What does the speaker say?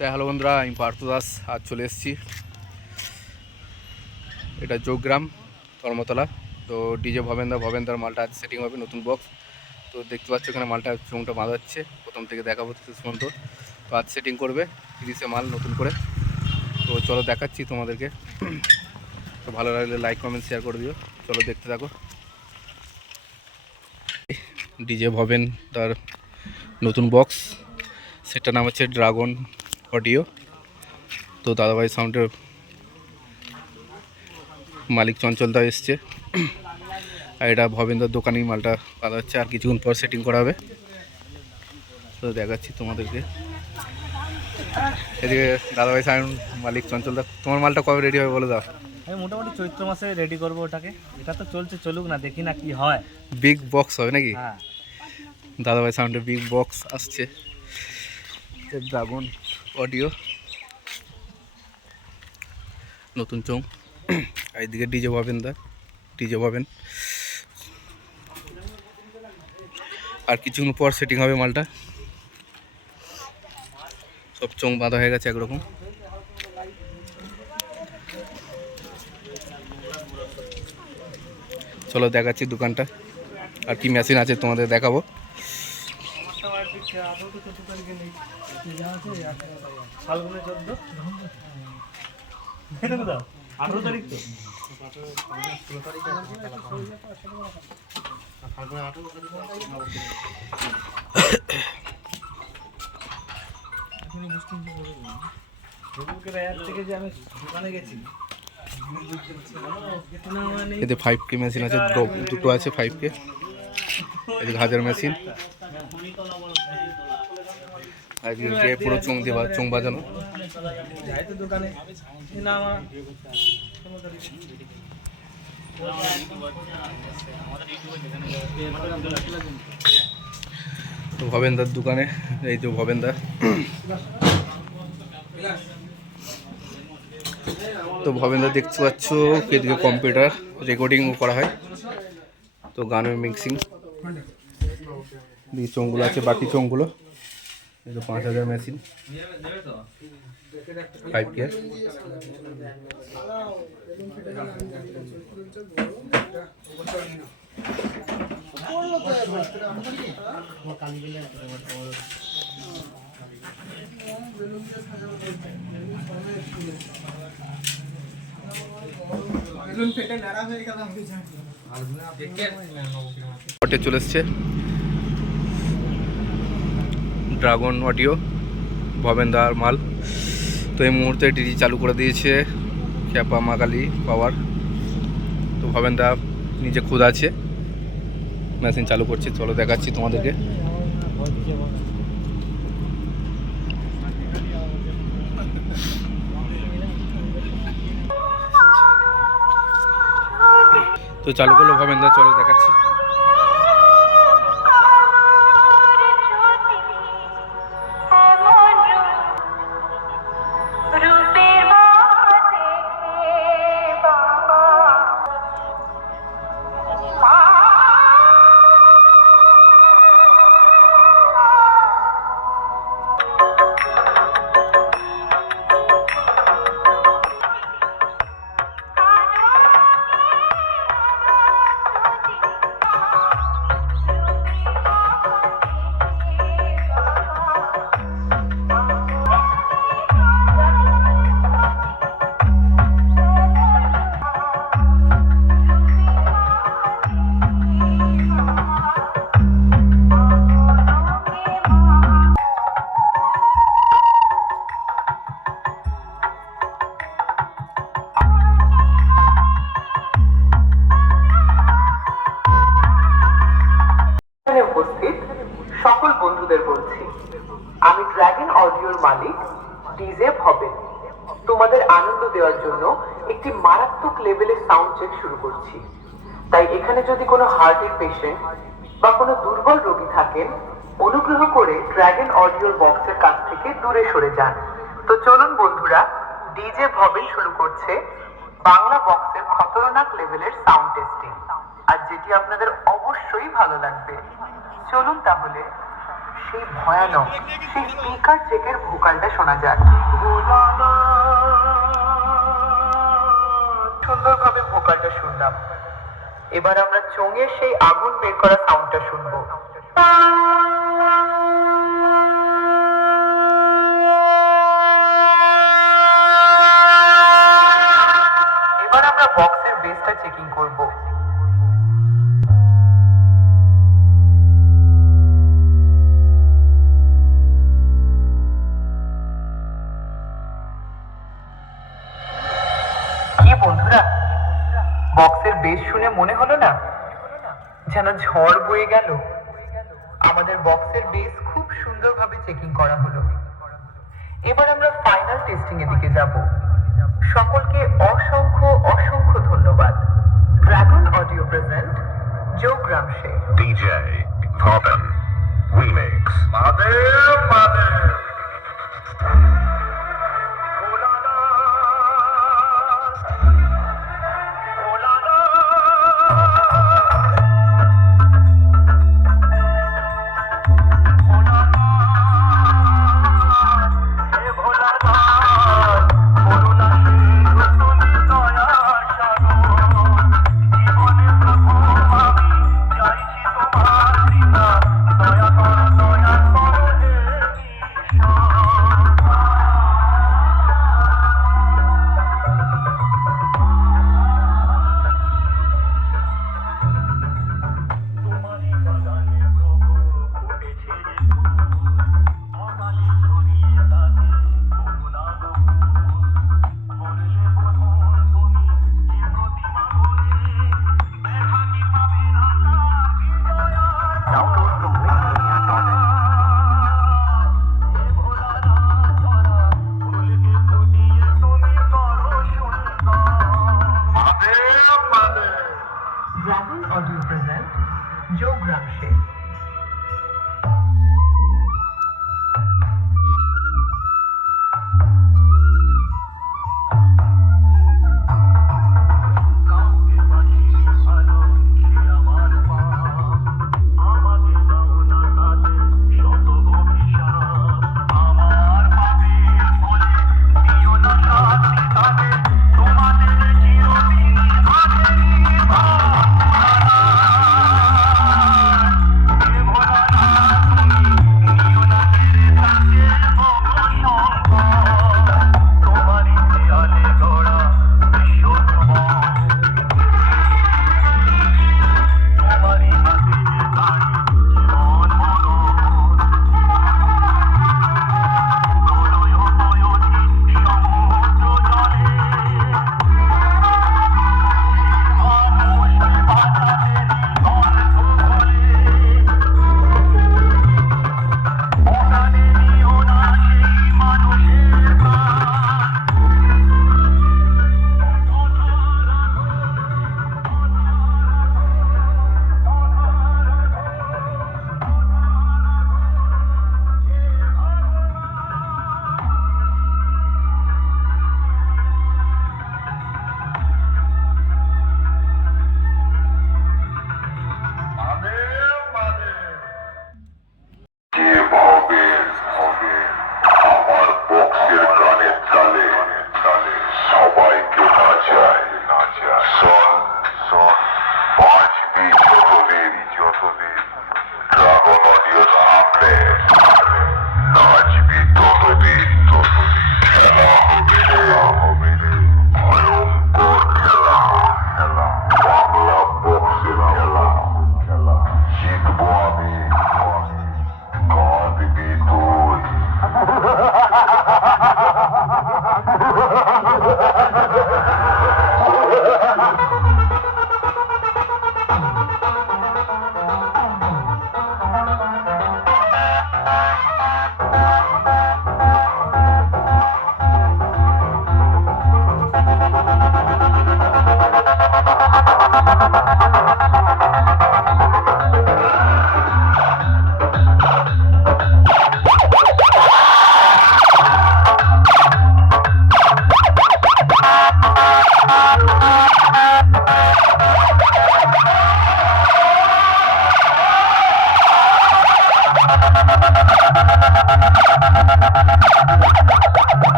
তো হ্যালো বন্ধুরা, আমি পার্থ দাস। আজ চলে এসেছি, এটা যোগগ্রাম ধর্মতলা। তো ডিজে ভবেন্দার মালটা আজ সেটিং হবে, নতুন বক্স। তো দেখতে পাচ্ছ এখানে মালটা চোঙটা বাঁধা হচ্ছে, প্রথম থেকে দেখাবো শেষ পর্যন্ত। তো আজ সেটিং করবে 30-এ মাল নতুন করে। তো চলো দেখাচ্ছি তোমাদেরকে। তো ভালো লাগলে লাইক কমেন্ট শেয়ার করে দিও। চলো দেখতে থাকো। ডিজে তার নতুন বক্স, সেটার নাম হচ্ছে ড্রাগন অডিও। তো দাদাভাই সাউন্ডের মালিক চঞ্চলদা এসছে, আর এটা ভবেন্দার দোকানেই মালটা বাঁধা হচ্ছে, আর কিছুক্ষণ পর সেটিং করা হবে। তো দেখাচ্ছি তোমাদেরকে। এদিকে দাদাভাই সাউন্ড মালিক চঞ্চলদা, তোমার মালটা কবে রেডি হবে বলে দাও। আমি মোটামুটি চৈত্র মাসে রেডি করবো ওটাকে। এটা তো চলছে, চলুক না, দেখি না কি হয়। বিগ বক্স হবে নাকি? হ্যাঁ, দাদাভাই সাউন্ডের বিগ বক্স আসছে, ড্রাগন অডিও নতুন চোং। আর এদিকে ডিজে ভবেন। আর কিছুক্ষণ পর সেটিং হবে মালটা। সব চোং বাঁধা হয়ে গেছে একরকম। চলো দেখাচ্ছি দোকানটা, আর কি মেশিন আছে তোমাদের দেখাবো। এতে 5K মেশিন আছে, দুটো আছে 5K। এদিকে হাজার মেশিন, আজকে পুরো চোং বাজানো। তো ভবেন্দার দোকানে, এই যে ভবেন্দা। তো ভবেন্দা দেখতে পাচ্ছ, এদিকে কম্পিউটার রেকর্ডিংও করা হয়, তো গানের মিক্সিং। এই চোঙগুলো আছে, বাকি চোঙগুলো এই তো 5000 মেশিন 5K। চলে এসছে ড্রাগন অডিও, ভবেন্দার মাল। তো এই মুহূর্তে ডিজি চালু করে দিয়েছে খ্যাপা মাকালি পাওয়ার। তো ভবেন্দা নিজে খুদ আছে, মেশিন চালু করছে। চলো দেখাচ্ছি তোমাদেরকে। তো চালু করলো ভবেন্দা, চলো দেখাচ্ছি। উপস্থিত সকল বন্ধুদের বলছি, আমি ড্রাগন অডিওর মালিক ডিজে ভবেন। তোমাদের আনন্দ দেওয়ার জন্য একটি মারাত্মক লেভেলের সাউন্ড চেক শুরু করছি। তাই এখানে যদি কোনো হার্টের পেশেন্ট বা কোনো দুর্বল রোগী থাকেন, অনুগ্রহ করে ড্রাগন অডিওর বক্সের কাছ থেকে দূরে সরে যান। তো চলুন বন্ধুরা, ডিজে ভবেন শুরু করছে বাংলা বক্সের খতরনাক লেভেলের সাউন্ড টেস্টিং, আর যেটি আপনাদের অবশ্যই ভালো লাগবে। চলুন তাহলে সেই ভয়ানক সেই স্পিকার চেকের ভোকালটা শোনা যায়। সুন্দরভাবে ভোকালটা শুনলাম। এবার আমরা চোঙের সেই আগুন বের করা সাউন্ডটা শুনবো। এবার আমরা বক্সের বেসটা চেকিং করব। কি বন্ধুরা, বক্সের বেস শুনে মনে হলো না যেন ঝড় বয়ে গেল? আমাদের বক্সের বেস খুব সুন্দরভাবে চেকিং করা হলো। এবার আমরা ফাইনাল টেস্টিং এর দিকে যাব। সকলকে অসংখ্য অসংখ্য ধন্যবাদ। ড্রাগন অডিও প্রেজেন্ট যোগ রামশে DJ Robin Remix. Mahadev, Mahadev. Dragon audio present যোগ রামশে।